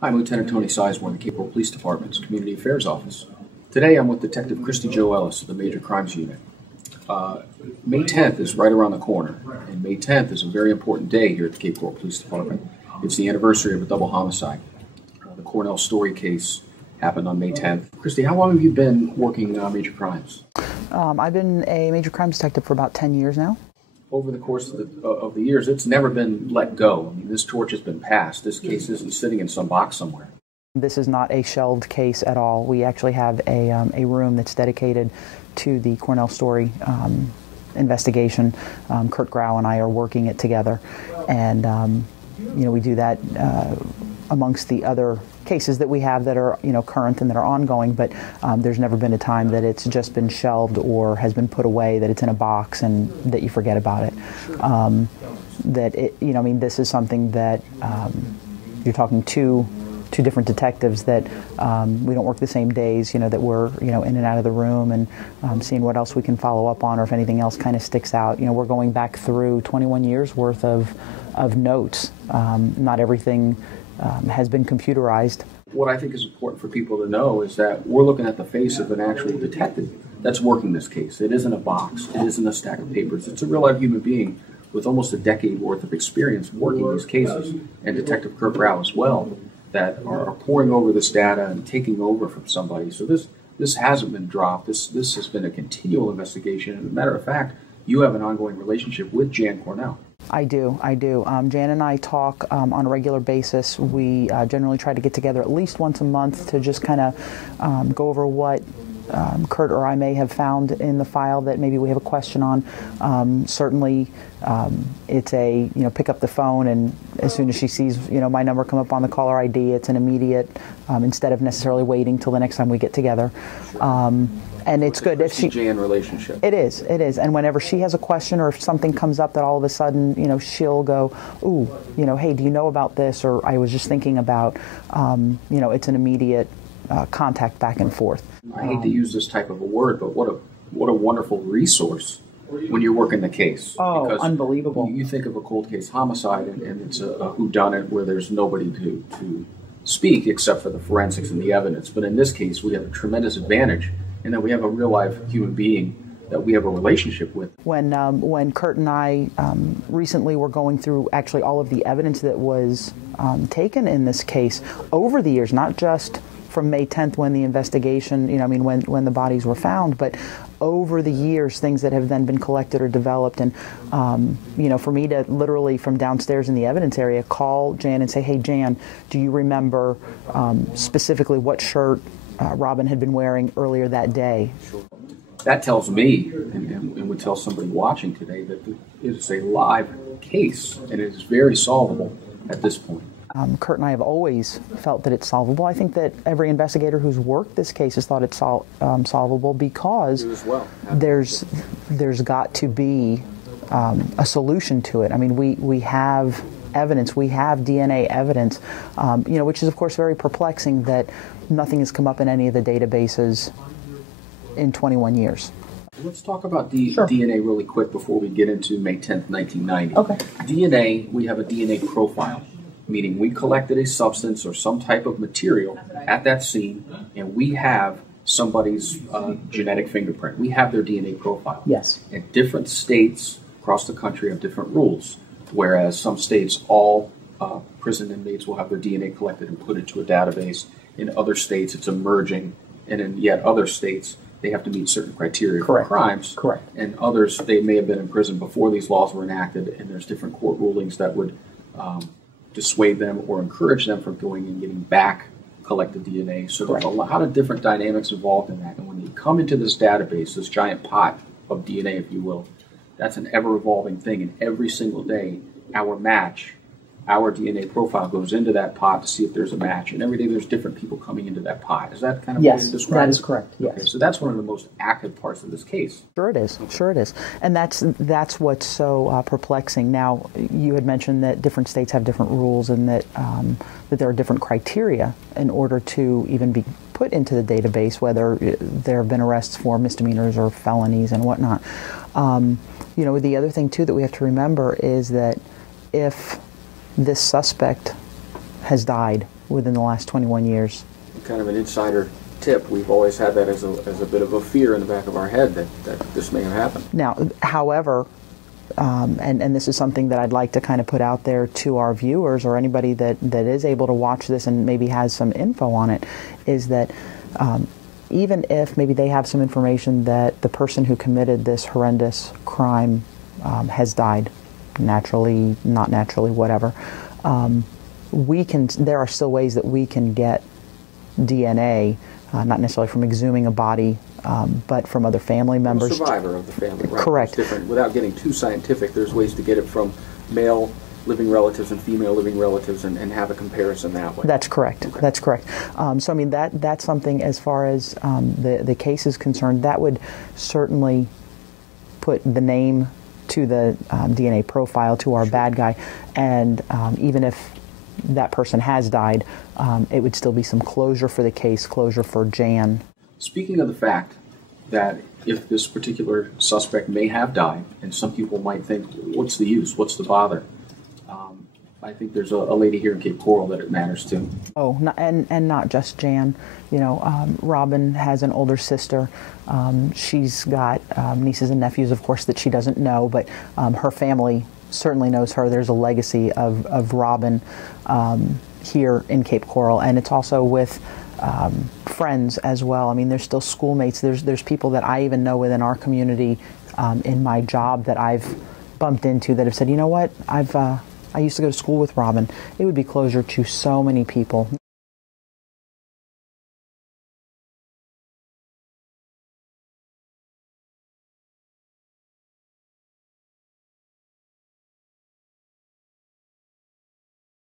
Hi, I'm Lieutenant Tony Sizemore, the Cape Coral Police Department's Community Affairs Office. Today I'm with Detective Christy Jo Ellis of the Major Crimes Unit. May 10th is right around the corner, and May 10th is a very important day here at the Cape Coral Police Department. It's the anniversary of a double homicide. The Cornell-Story case happened on May 10th. Christy, how long have you been working major crimes? I've been a major crime detective for about 10 years now. Over the course of the years, it's never been let go. I mean, this torch has been passed. This case isn't sitting in some box somewhere. This is not a shelved case at all. We actually have a room that's dedicated to the Cornell-Story investigation. Kurt Grau and I are working it together, and we do that amongst the other cases that we have that are current and that are ongoing, but there's never been a time that it's just been shelved or has been put away, that it's in a box and that you forget about it. This is something that you're talking to two different detectives that we don't work the same days, that we're in and out of the room and seeing what else we can follow up on, or if anything else kind of sticks out. We're going back through 21 years worth of notes. Not everything has been computerized. What I think is important for people to know is that we're looking at the face of an actual detective that's working this case. It isn't a box. It isn't a stack of papers. It's a real life human being with almost a decade worth of experience working these cases, and Detective Kurt Grau as well, that are poring over this data and taking over from somebody. So this hasn't been dropped. This has been a continual investigation. And as a matter of fact, you have an ongoing relationship with Jan Cornell. I do. Jan and I talk on a regular basis. We generally try to get together at least once a month to just kind of go over what Kurt or I may have found in the file that maybe we have a question on. Certainly, it's a pick up the phone, and as soon as she sees my number come up on the caller ID, it's an immediate, instead of necessarily waiting till the next time we get together. And it's good if she Jan relationship. It is, and whenever she has a question or if something comes up that all of a sudden she'll go, ooh, hey, do you know about this? Or I was just thinking about, it's an immediate contact back and forth. I hate to use this type of a word, but what a wonderful resource when you're working the case. Oh, because unbelievable. You think of a cold case homicide, and it's a whodunit where there's nobody to speak except for the forensics and the evidence. But in this case, we have a tremendous advantage in that we have a real life human being that we have a relationship with. When Kurt and I recently were going through actually all of the evidence that was taken in this case over the years, not just from May 10th when the investigation, when the bodies were found, but over the years, things that have then been collected or developed. And, for me to literally from downstairs in the evidence area call Jan and say, hey, Jan, do you remember specifically what shirt Robin had been wearing earlier that day? That tells me, and would tell somebody watching today, that it is a live case, and it is very solvable at this point. Kurt and I have always felt that it's solvable. I think that every investigator who's worked this case has thought it's solvable because there's got to be a solution to it. I mean, we have evidence, we have DNA evidence, which is of course very perplexing that nothing has come up in any of the databases in 21 years. Let's talk about DNA really quick before we get into May 10th, 1990. Okay. DNA, we have a DNA profile, meaning we collected a substance or some type of material at that scene, and we have somebody's genetic fingerprint. We have their DNA profile. Yes. And different states across the country have different rules, whereas some states, all prison inmates will have their DNA collected and put into a database. In other states, it's emerging, and in yet other states, they have to meet certain criteria for crimes. Correct. And others, they may have been in prison before these laws were enacted, and there's different court rulings that would dissuade them or encourage them from going and getting back collected DNA. So there's a lot of different dynamics involved in that. And when you come into this database, this giant pot of DNA, if you will, that's an ever-evolving thing. And every single day, our DNA profile goes into that pot to see if there's a match. And every day there's different people coming into that pot. Is that kind of what you described? Yes, that is correct. Yes. Okay, so that's one of the most active parts of this case. Sure it is. Okay. Sure it is. And that's what's so perplexing. Now, you had mentioned that different states have different rules and that that there are different criteria in order to even be put into the database, whether there have been arrests for misdemeanors or felonies and whatnot. The other thing, too, that we have to remember is that if this suspect has died within the last 21 years. Kind of an insider tip. We've always had that as a bit of a fear in the back of our head that this may have happened. Now, however, and this is something that I'd like to kind of put out there to our viewers or anybody that is able to watch this and maybe has some info on it, is that even if maybe they have some information that the person who committed this horrendous crime has died, naturally, not naturally, whatever, there are still ways that we can get DNA, not necessarily from exhuming a body, but from other family members. A survivor of the family, right? Correct. It's different. Without getting too scientific, there's ways to get it from male living relatives and female living relatives and have a comparison that way. That's correct. Okay. That's correct. So I mean that's something, as far as the case is concerned, that would certainly put the name to the DNA profile to our bad guy, and even if that person has died, it would still be some closure for the case, closure for Jan. Speaking of the fact that if this particular suspect may have died, and some people might think, what's the use, what's the bother? I think there's a lady here in Cape Coral that it matters to. Oh, and not just Jan. You know, Robin has an older sister. She's got nieces and nephews, of course, that she doesn't know, but her family certainly knows her. There's a legacy of Robin here in Cape Coral, and it's also with friends as well. I mean, there's still schoolmates. There's people that I even know within our community in my job that I've bumped into that have said, you know what, I used to go to school with Robin. It would be closure to so many people.